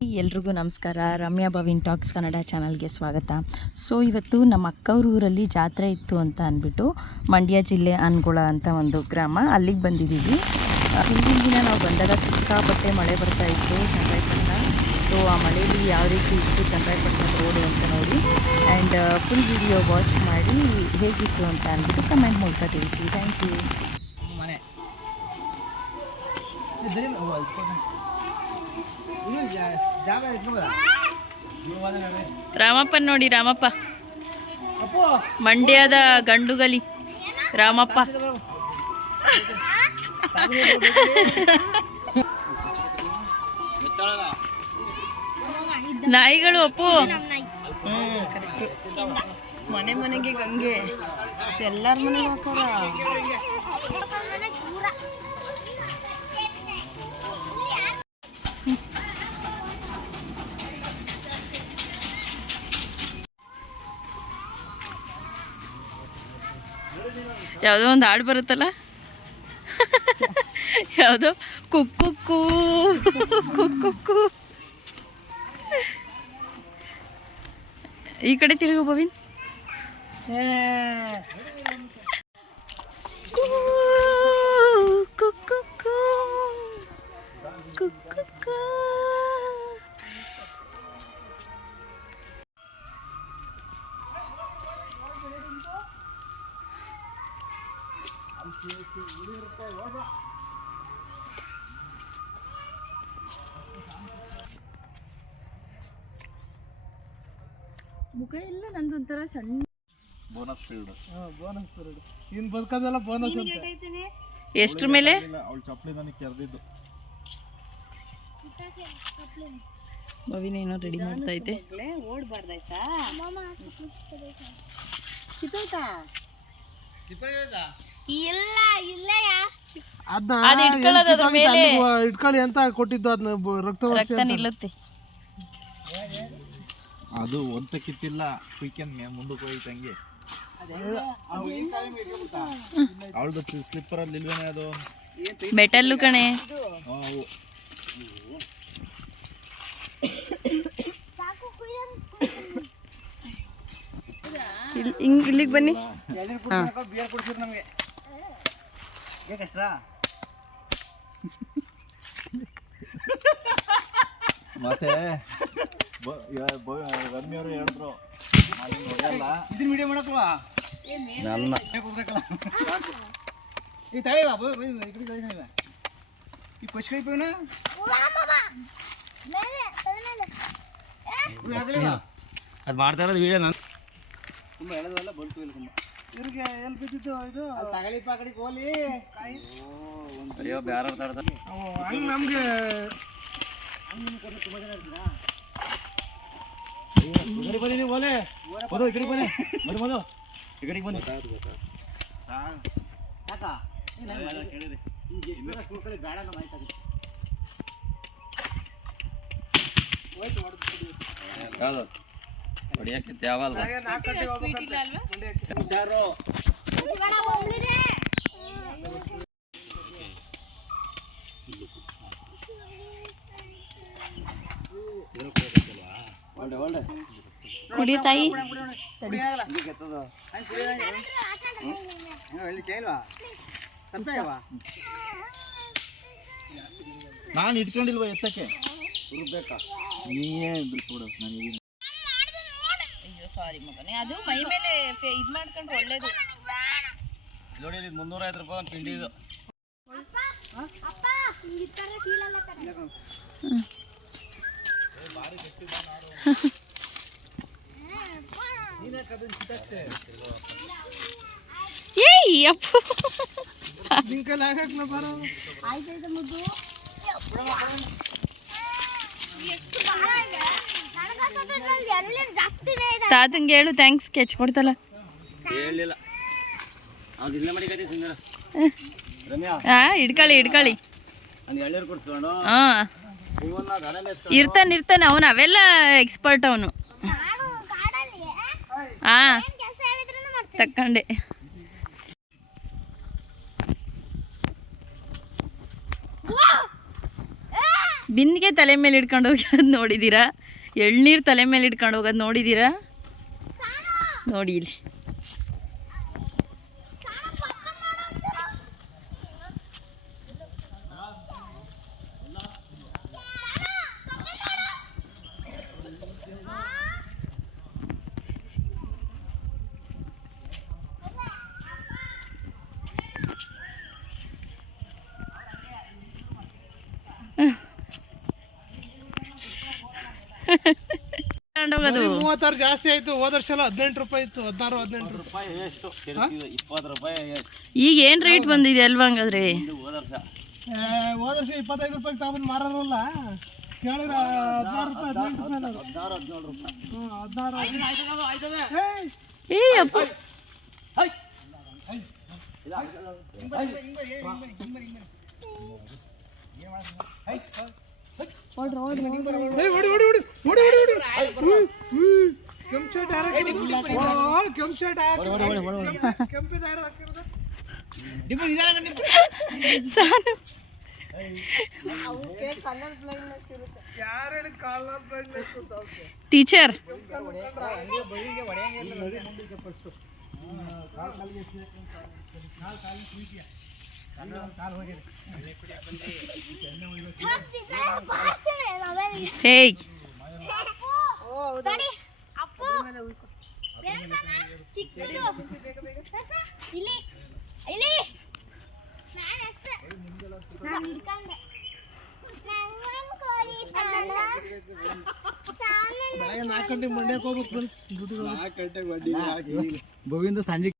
ಎಲ್ರಿಗೂ ನಮಸ್ಕಾರ. ರಮ್ಯಾ ಭವಿನ್ ಟಾಕ್ಸ್ ಕನ್ನಡ ಚಾನಲ್ಗೆ ಸ್ವಾಗತ. ಸೊ ಇವತ್ತು ನಮ್ಮ ಅಕ್ಕವ್ರ ಊರಲ್ಲಿ ಜಾತ್ರೆ ಇತ್ತು ಅಂತ ಅಂದ್ಬಿಟ್ಟು ಮಂಡ್ಯ ಜಿಲ್ಲೆ ಅನ್ಗೋಳ ಅಂತ ಒಂದು ಗ್ರಾಮ, ಅಲ್ಲಿಗೆ ಬಂದಿದ್ದೀವಿ. ಹಿಂದಿನ ದಿನ ನಾವು ಬಂದಾಗ ಸಿಕ್ಕಾಪಟ್ಟೆ ಮಳೆ ಬರ್ತಾ ಇತ್ತು ಚನ್ನರಾಯಪಟ್ಟಣ. ಸೊ ಆ ಮಳೆಯಲ್ಲಿ ಯಾವ ರೀತಿ ಇತ್ತು ಚನ್ನರಾಯಪಟ್ಟಣ ರೋಡು ಅಂತ ನೋಡಿ ಆ್ಯಂಡ್ ಫುಲ್ ವಿಡಿಯೋ ವಾಚ್ ಮಾಡಿ ಹೇಗಿತ್ತು ಅಂತ ಅಂದ್ಬಿಟ್ಟು ಕಮೆಂಟ್ ಮೂಲಕ ತಿಳಿಸಿ. Thank you. ರಾಮಪ್ಪ ನೋಡಿ, ರಾಮಪ್ಪ ಮಂಡ್ಯದ ಗಂಡುಗಲಿ ರಾಮಪ್ಪ. ನಾಯಿಗಳು ಅಪ್ಪು. ಮನೆ ಮನೆಗೆ ಗಂಗೆ, ಎಲ್ಲಾರ ಮನೆಗೆ ಹಾಕೋರ. ಯಾವುದೋ ಒಂದು ಹಾಡು ಬರುತ್ತಲ್ಲ, ಯಾವುದೋ ಕುಕ್ಕು ಕುಕ್ಕು. ಈ ಕಡೆ ತಿರುಗು ಭವಿನ್. ಮುಖ ಇಲ್ಲ ನಂದೊಂಥರ ಸಣ್ಣ. ಬೋನಸ್ ಫೀಲ್ಡ್ ಇನ್ ಬದುಕೋದೆಲ್ಲ ಬೋನಸ್ ಅಂತ. ಎಷ್ಟ್ರ ಮೇಲೆ ಅವಳು ಚಪ್ಪಲಿ ನನಗೆ ಕೆರೆದಿದ್ದು. ಭವಿನ್ ಏನೋ ರೆಡಿ ಮಾಡ್ತಾ ಐತೆ. ಓಡ್ಬಾರ್ದಾಯ್ತಾ? ಕಿತ್ತೋಯ್ತಾ? ಇಟ್ಕೊಳ್ಳಿ ಅಂತ ಕೊಟ್ಟಿದ್ದು, ಅದನ್ನ ರಕ್ತ ನಿಲ್ಲುತ್ತೆ. ಅದು ಒಂತ ಕಿತ್ತಿಲ್ಲ, ವೀಕೆಂಡ್ ಮುಂದಕ್ಕೆ ಹೋಯ್ತು ಹಂಗೆ. ಅವಳದು ಸ್ಲಿಪ್ಪರ್ ಅಲ್ಲಿ ಇಲ್ವೇನೆ ಅದು ಬೆಟಲ್ಲು ಕಣೆ. ಇಲ್ಲಿಗೆ ಬನ್ನಿ. ಬಿಯರ್ ಕುಡಿಸಿದ್ರು ನಮಗೆ. ಮತ್ತೆ ರಮ್ಯವರು ಹೇಳಿದ್ರು ಇದನ್ನ ವಿಡಿಯೋ ಮಾಡಕ್ವಾ ನನ್ನ ಈ ತಾಯಿವಾ ಈ ಪಶ್ಕೈ ಪೇನ ಅದು ಮಾಡ್ತಾ ಇರೋದು ವಿಡಿಯೋ. ನಾನು ತುಂಬ ಎಳೆದಲ್ಲ ಬಂತು ಇಲ್ಲ. ತುಂಬ ಇವ್ರಿಗೆ ಎಲ್ಲಿ ಬಿದ್ದಿತ್ತು ಇದು ತಗಲಿ ಪಾಕಡಿ ಕೋಲಿ ಅಯ್ಯೋ ಬ್ಯಾರ ಹಂಗೆ ನಮಗೆ ತುಂಬ ಜನ ಇರ್ತೀರಾ? ಬನ್ನಿ ನೀವು ಓಲೆ ಬರೋ ಈ ಕಡೆಗೆ ಬನ್ನಿ. ಮೊದಲು ಈ ಕಡೆಗೆ ಬನ್ನಿ. ಯಾವುದು ಹೊಡಿಯಕ್ಕೆ ತ್ಯಾವಲ್ವ? ಹುಷಾರು. ಕುಡಿ ತಾಯಿ. ನಾನು ಇಟ್ಕೊಂಡಿಲ್ವಾ ಎತ್ತಕ್ಕೆ ಬೇಕಾ? ನೀಯೇ ಬಿಟ್ಬಿಡು ನನಗೆ. ಅಯ್ಯೋ ಸಾರಿ ಮಗನೇ, ಅದು ಮೈ ಮೇಲೆ ಇದು ಮಾಡ್ಕೊಂಡ್ರೆ ಒಳ್ಳೇದು. ನೋಡಿ 350 ರೂಪಾಯಿ ಒಂದು ಪಿಂಡಿ ಇದು. ಏಯ್ ಅಪ್ಪು ತಾತಂಗೆ ಹೇಳು ಥ್ಯಾಂಕ್ಸ್. ಕೆಚ್ ಕೊಡ್ತಲ್ಲ. ಹೇಳಿಲ್ಲ ಅವ್ನು ಇಲ್ಲ ಮಾಡಿ ಕತೆ ಸುಂದರ. ರಮ್ಯಾ ಹಿಡ್ಕೊಳ್ಳಿ. ಒಂದು ಎಳ್ನೀರು ಕೊಡ್ಸ್ಕೊಂಡು ಇರ್ತಾನೆ ಅವನು, ಅವೆಲ್ಲ ಎಕ್ಸ್ಪರ್ಟ್ ಅವನು. ತಕ್ಕಂಡೆ. ಬಿಂದಿಗೆ ತಲೆ ಮೇಲೆ ಇಟ್ಕೊಂಡು ಹೋಗೋದು ನೋಡಿದ್ದೀರಾ? ಎಳ್ನೀರು ತಲೆ ಮೇಲೆ ಇಟ್ಕೊಂಡು ಹೋಗೋದು ನೋಡಿದ್ದೀರಾ? ನೋಡಿ ಇಲ್ಲಿ ಹೋಗೋದು. 36 ಜಾಸ್ತಿ ಆಯ್ತು. ಹೋದ ವರ್ಷ ಎಲ್ಲ 18 ರೂಪಾಯಿ ಇತ್ತು. 16-18 ರೂಪಾಯಿ ಎಷ್ಟು 20 ರೂಪಾಯಿ. ಈಗ ಏನು ರೇಟ್ ಬಂದಿದೆ ಅಲ್ವಾ ಹಂಗಾದ್ರೆ? ಹೋದ ವರ್ಷ ಹೋದ ವರ್ಷ 25 ರೂಪಾಯಿ ತಗೊಂಡು ಮಾರಲ್ಲ ಕೇಳಿದ್ರೆ 16 ರೂಪಾಯಿ 18 ರೂಪಾಯಿ 16-17 ರೂಪಾಯಿ. 16 ಏ ಅಪ್ಪ ಸಾನು ಟೀಚರ್ ಹೇಯ್ ಬೆಳಗ್ಗೆ 4 ಗಂಟೆಗೆ ಮಂಡ್ಯಕ್ಕೆ ಹೋಗ್ಬೇಕು. ಗೋವಿಂದ ಸಂಜೆ